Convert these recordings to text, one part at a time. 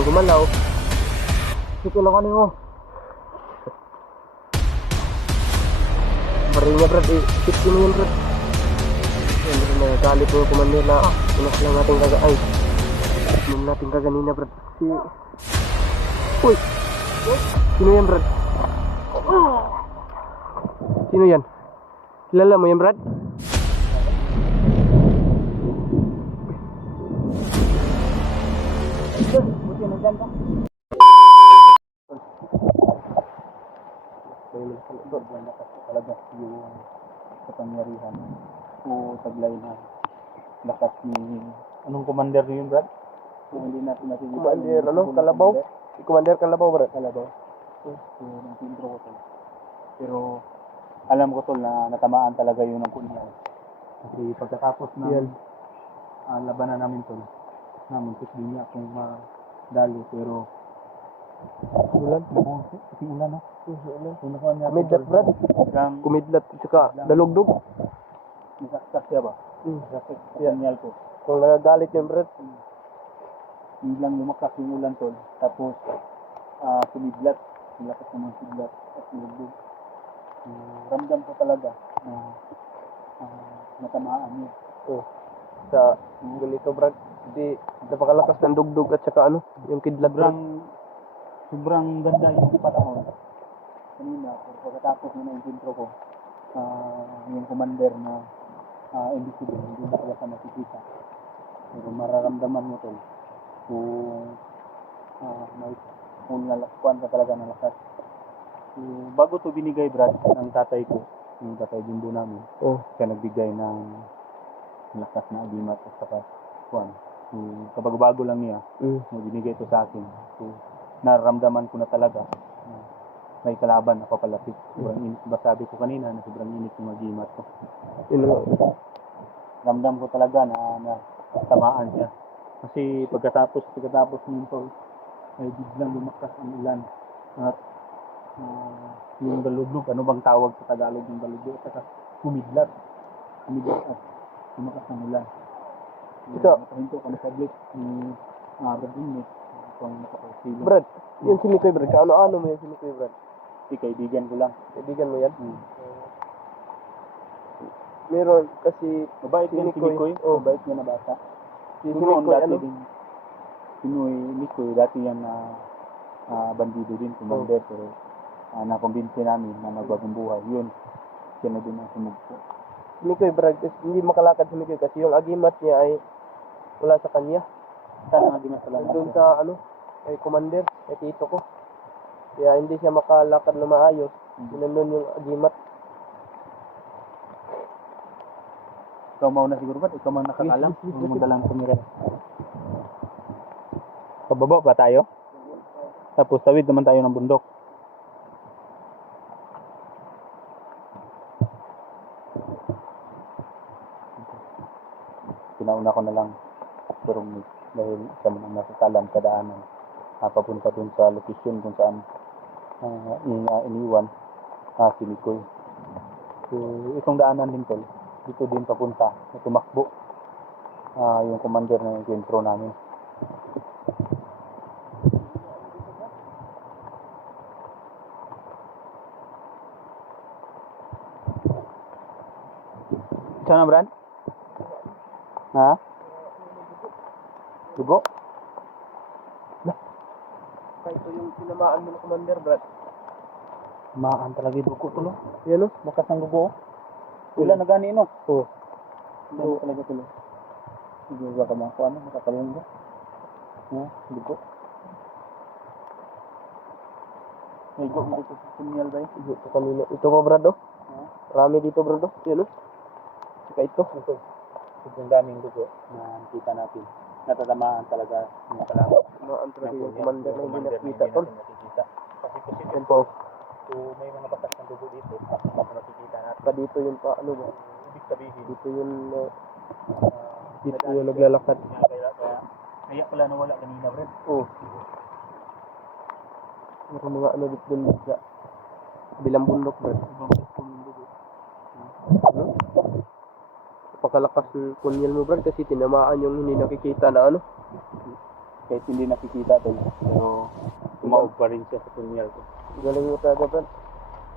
biglang gumalaw. Sige lang ano mo. Bari niya Brad, isip mo yun Brad. Yan Brad, nagagalit mo yung kumandir na pinas lang natin ay pinas natin kaganina Brad. Uy! Sino yan Brad? Sino yan? Kilala mo yan Brad? Buti nandyan ka. Talaga yung kapangyarihan o taglay na lakas ni anong commander niyo yun Brad? Kung hindi natin nakikita Commander ano? Kalabaw? Si Commander Kalabaw Brad? Kalabaw. So nag-intro ko to. Pero alam ko tol na natamaan talaga yun ng kunyal. Kasi pagkatapos ng labanan namin tol, muntik din niya akong madali pero Ulan? kasi ulan no? Kumidlat Brad? Kumidlat tsaka dalugdog? Nasaksak siya ba? Nasaksak sinyal ko. Kung nagagalit yung Brad. Biglang lumakas yung ulan tol. Tapos kumidlat. Lakas naman kidlat at dalugdog. Ramdam ko talaga na natamaan niya. Sa ganito Brad, hindi napakalakas ng dugdog at saka ano, yung kidlat Brad. Sobrang ganda yung panahon. Kanina, pagkatapos na intro ko, yung commander na invisible, hindi na talaga nakikita. Pero mararamdaman mo tol kung may kung nalakpuan ka talaga ng lakas. Bago to binigay Brad ng tatay ko, yung tatay Jimbo namin, siya nagbigay ng lakas na agimat at saka kuwan. Kapag bago lang niya, binigay to sa akin. So, nararamdaman ko na talaga may kalaban na papalapit. Sobrang init. Sabi ko kanina na sobrang init yung agimat ko. Ramdam ko talaga na tamaan siya. Kasi pagkatapos nito ay biglang lumakas ang ulan. At yung dalugdog, ano bang tawag sa Tagalog ng dalugdog? At saka kumidlat at lumakas ang ulan. Ito. Nakahinto kami sa blit ni Brad Init. Brad, yun si Mikoy Brad. Kaano-ano mo yan si Mikoy Brad? Kaibigan ko lang. Kaibigan mo yan? Meron kasi Mabait yan si Mikoy. Mabait yan na bata. Si Mikoy ano? Si Mikoy, dati yan na bandido din, commander. Pero nakumbinsi namin na magbagong buhay. Yun, siya na din ang sumugpo. Si Mikoy Brad, kasi hindi makalakad si Mikoy kasi yung agimat niya ay wala sa kanya. Saan ang agimat sa lahat? Doon sa ano, kay commander, kay tito ko. Kaya hindi siya makalakad na maayos. Nandun yung agimat. Ikaw mauna siguro ba? Ikaw man nakakalam? Huwag mo dalang tumira. Pababa ba tayo? Tapos tawid naman tayo ng bundok. Pinauna ko na lang pero dahil isa mo nang nakakalam sa daanan. Papunta dun sa location kung saan iniwan si Mikoy. So, itong daanan din tol, dito din papunta, tumakbo yung commander na intro namin. Saan na Brad? Ha? Dugo? Ito yung tinamaan mo ng commander Brad. Maan talaga yung dugo tulo. Yan o? Bakas ng dugo. Wala na gani no? Oo. Dugo talaga tulo. Dugo ba ka mga kuha na? Makakalong ba? Dugo. May dugo mo dito sa sinyal ba yun? Ito kanina. Ito pa Brad o? Marami dito Brad o? Yan o? Saka ito. Sobrang daming dugo na nakita natin. Natatamaan talaga yung kalaban. Tamaan talaga yung commander na hindi nakikita tol. Kasi positive. Yan po. So may mga bakas ng dugo dito. Nakikita natin. Pa dito yung pa ano ba? Ibig sabihin. Dito yung naglalakad. Kaya pala nawala kanina Brad. Oo. Meron mga ano dito dun sa bilang bundok Brad. Napakalakas ng kunyal mo Brad kasi tinamaan yung hindi nakikita na ano. Kahit hindi nakikita tol. Pero tumawag pa rin siya sa tunnel ko. Galing mo talaga, Brad.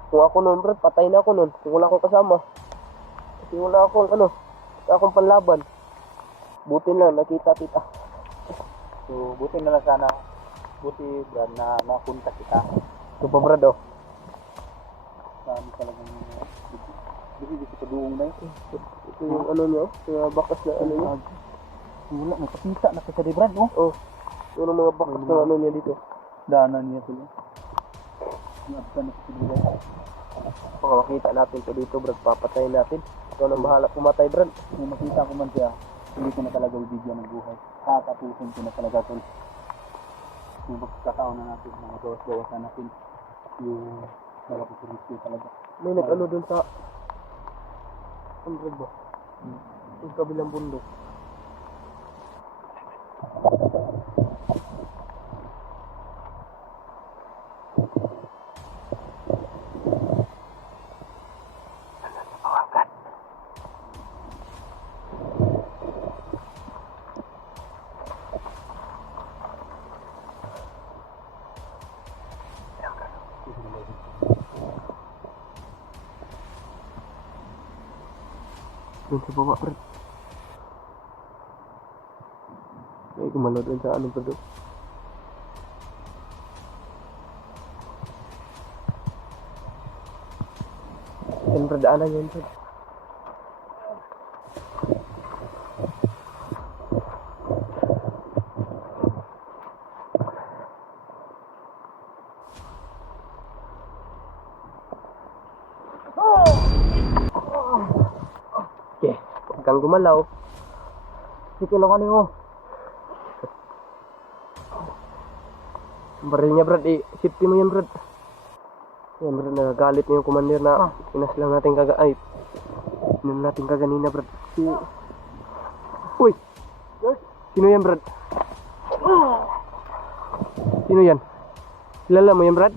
Kung ako noon, Brad, patay na ako noon. Kung wala akong kasama. Kasi wala akong panlaban. Buti lang, nakita kita. So, buti na lang sana. Buti, Brad, na napunta kita. Ito pa, Brad, oh. Saan talagang hindi ko paduong na ito. Ito yung ano niya, oh. Kaya bakas na ano niya. Wala, may kapita na sa Brad, oh. Oh. Yun ang mga bakas na ano niya dito. Daanan niya sila. Nabta na sa Brad. Baka makita natin ito dito, Brad. Papatayin natin. Ikaw nang bahala pumatay, Brad. Kung makita ko man siya, hindi ko na talaga ibigyan ng buhay. Tatapusin ko na talaga tol. Kung magkataon na natin, mga bawas-bawasan natin yung nalapupurisyo talaga. May nag-ano dun sa... Ang Brad ba? Yung kabilang bundok. Doon sa baba, Brad. Ay, kumalo doon sa anong Brad. Yan, Brad, daanan yan, Brad. Okay, huwag kang gumalaw. Sige lang ano mo. Ang baril niya, Brad, safety mo yan, Brad. Yan, Brad, nagagalit na yung commander na inas lang natin inom natin kaganina, Brad. Uy! Sino yan, Brad? Sino yan? Kilala mo yan, Brad?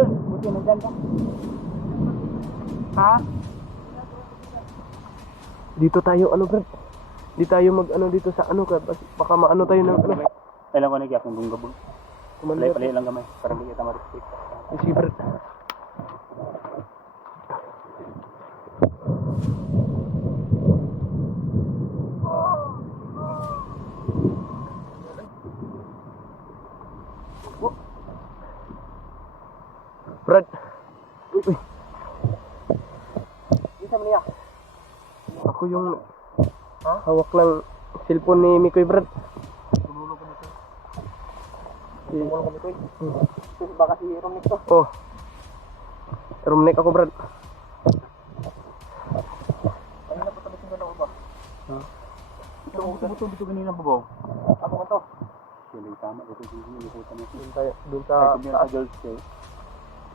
Buti nandyan ka. Ha? Dito tayo, ano, Brad? Di tayo dito sa ano ka, baka maano tayo ng ano. Alam ko na kaya kung gabog. Commander. Palay lang gamay para hindi kita ma-respect. Si Brad. Brad. Uy. Isa mo niya. Ako yung hawak lang cellphone ni Mikoy, Brad. Tumulo ko nito. Tumulo ko nito. Baka si Romnick to. Oh. Romnick ako, Brad. Ayun na po tabi ng ako ba? Ito dito ganina po ba? Ako ka to. Sila tama ito dito nilikutan niya. Doon sa sa girls day.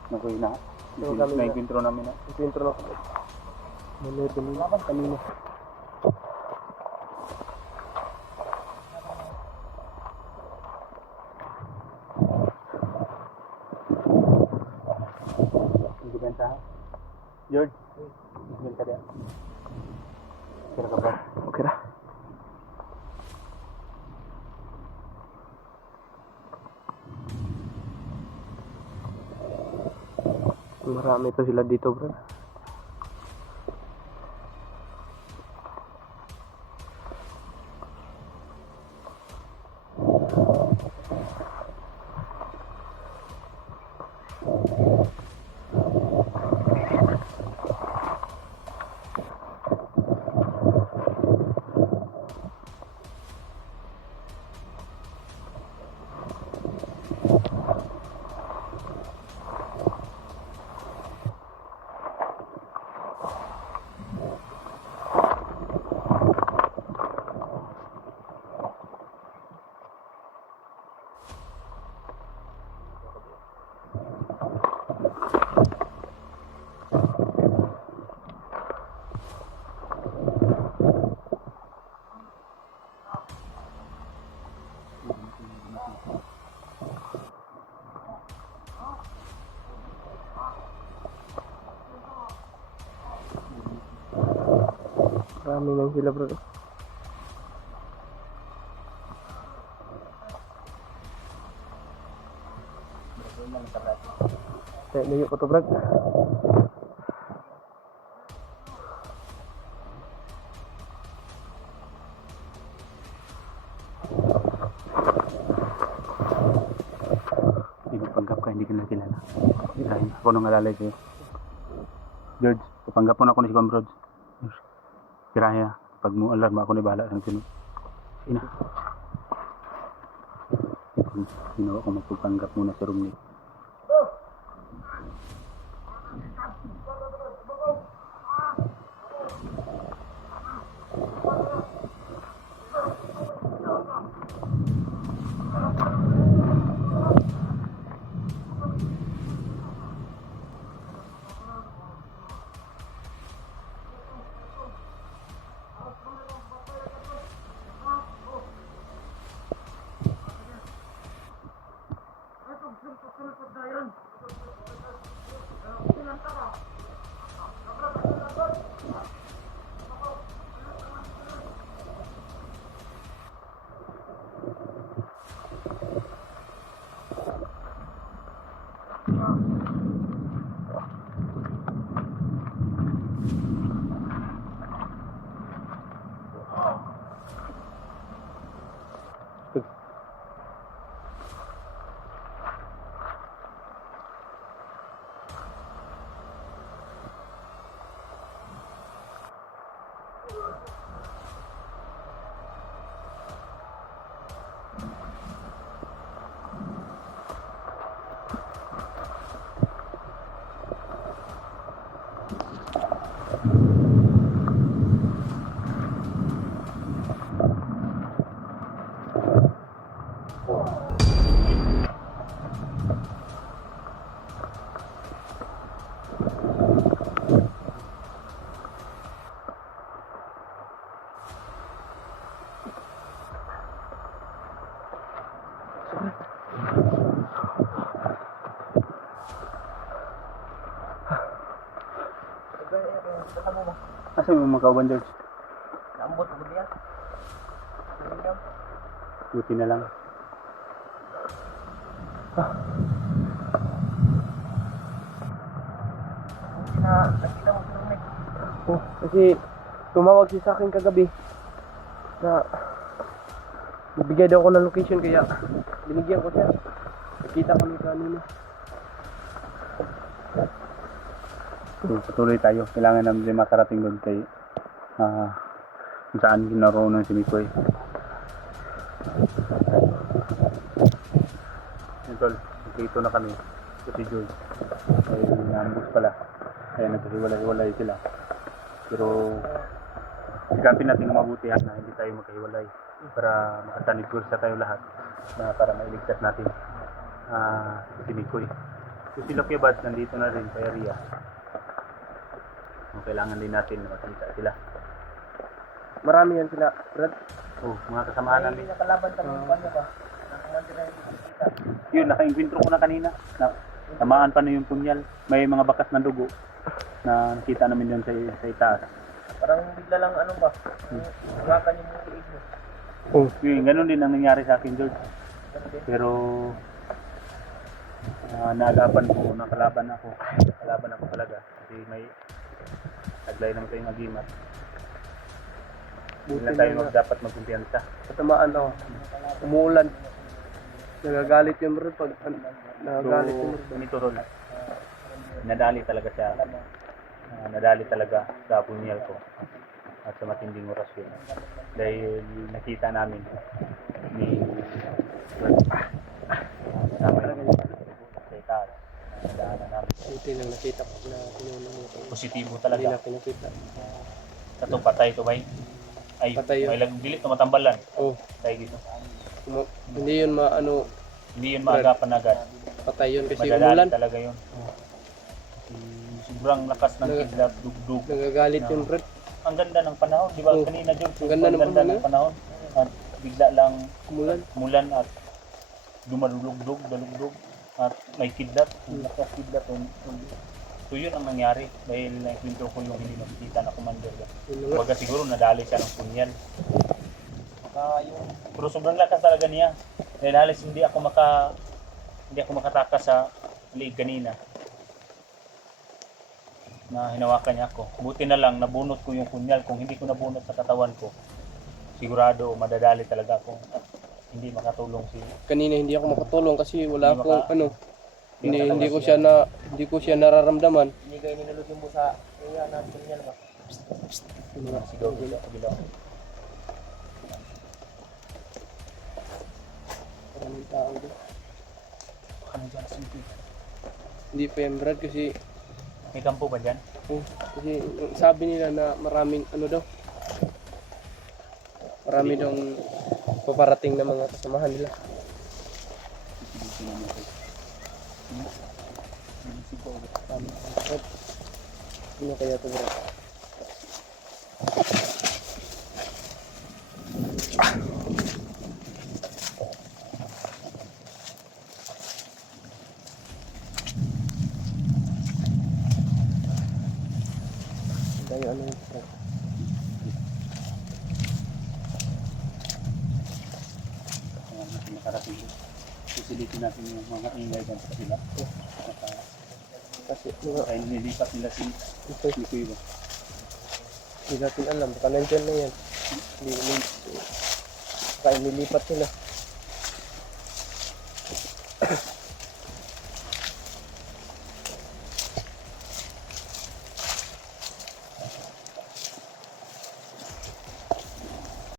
Nakuha na. Nag-intro namin na. intro na ako. Manood kanina. Hindi benta. George. Benta dia. Kira ka ba? Okay na. Marami pa sila dito, bro. Marami lang sila bro. Kaya layo ko to Brad. Hindi magpanggap ka, hindi ka na kilala. Dahil ako nung alalay sa'yo. George, papanggap mo na ako ni si Juan Brods. Kiraya, pag mo alarma ako ni bahala ng sunod. Ina. Ginawa ko magpapanggap muna sa room ni. Asa mo mga kauban, George? Nambot ko diya. Buti na lang. Nakita mo sa rumit. Oh, kasi tumawag siya sa akin kagabi na bibigay daw ako ng location kaya binigyan ko siya. Nakita kami kanina. So, patuloy tayo. Kailangan namin makarating doon kay kung saan ginaroon ng si Mikoy. Tol, dito na kami. Si George ay naambus pala. Kaya nagkahiwalay-hiwalay sila. Pero sigapin natin na mabuti na hindi tayo magkahiwalay para makasanigursa tayo lahat na para mailigtas natin si Mikoy. So si Lucky Buds nandito na rin sa area. Kailangan din natin na makita sila. Marami yan sila, Brad. Oh, mga kasamahan namin. Nakalaban kami ano ba? Yun, naka-inkwentro ko na kanina. Tamaan pa na yung punyal. May mga bakas ng dugo na nakita namin yun sa itaas. Parang bigla lang ano ba? Hawakan yung mga tiig mo. Oh, yun, ganun din ang nangyari sa akin, George. Pero naagapan ko, nakalaban ako. Nakalaban ako talaga. Kasi may taglay naman tayong agimat. Hindi na tayo dapat magkumpiyansa. Katamaan ako. Umuulan. Nagagalit yung bro pag nagagalit yung bro. Ganito Rol. Nadali talaga siya. Nadali talaga sa punyal ko. At sa matinding orasyon. Dahil nakita namin ni kasama yung sa itaas. Nadaanan namin. Buti lang nakita ko na pinuno mo. Positibo Hindi talaga. na pinakita. Sa itong patay ito ba? Ay, Patay yun. may lagbilit na matambalan. Oh, Patay dito. hindi yun maano, Hindi yun maagapan agad. patay yun kasi Madadali umulan. talaga yun. Sobrang lakas ng kidlat, dugdug. Nagagalit yun bro. Ang ganda ng panahon, di ba? Oh, Kanina, George, ang ganda ng panahon. At bigla lang Umulan. mulan at dumalugdog, dalugdog. At may kidlat, lakas kidlat. So yun ang nangyari dahil nakwento ko yung hindi makikita na commander. Yun nga. Baga siguro nadali siya ng punyal. Pero sobrang lakas talaga niya. Dahil halos hindi ako makatakas sa liig kanina. Na hinawakan niya ako. Buti na lang nabunot ko yung punyal. Kung hindi ko nabunot sa katawan ko, sigurado madadali talaga ako. At hindi makatulong si Kanina hindi ako makatulong kasi wala Hindi akong maka- ano. Hindi ko siya nararamdaman. Hindi kayo ninulog mo sa iya na punyal ba? sigaw dito sa bilang. Maraming tao doon. Baka nandiyan na sumpi. Hindi pa yan Brad kasi May kampo ba dyan? kasi sabi nila na maraming ano daw. Marami daw paparating na mga kasamahan nila. Ano kaya ito Brad? Tayo ano yun Brad? Nakarating. Susulitin natin yung mga ingay dyan sa kabila. Kasi mga Kaya nilipat nila si ito Kuy ba? hindi natin alam. Baka nandyan na yan. Baka inilipat sila.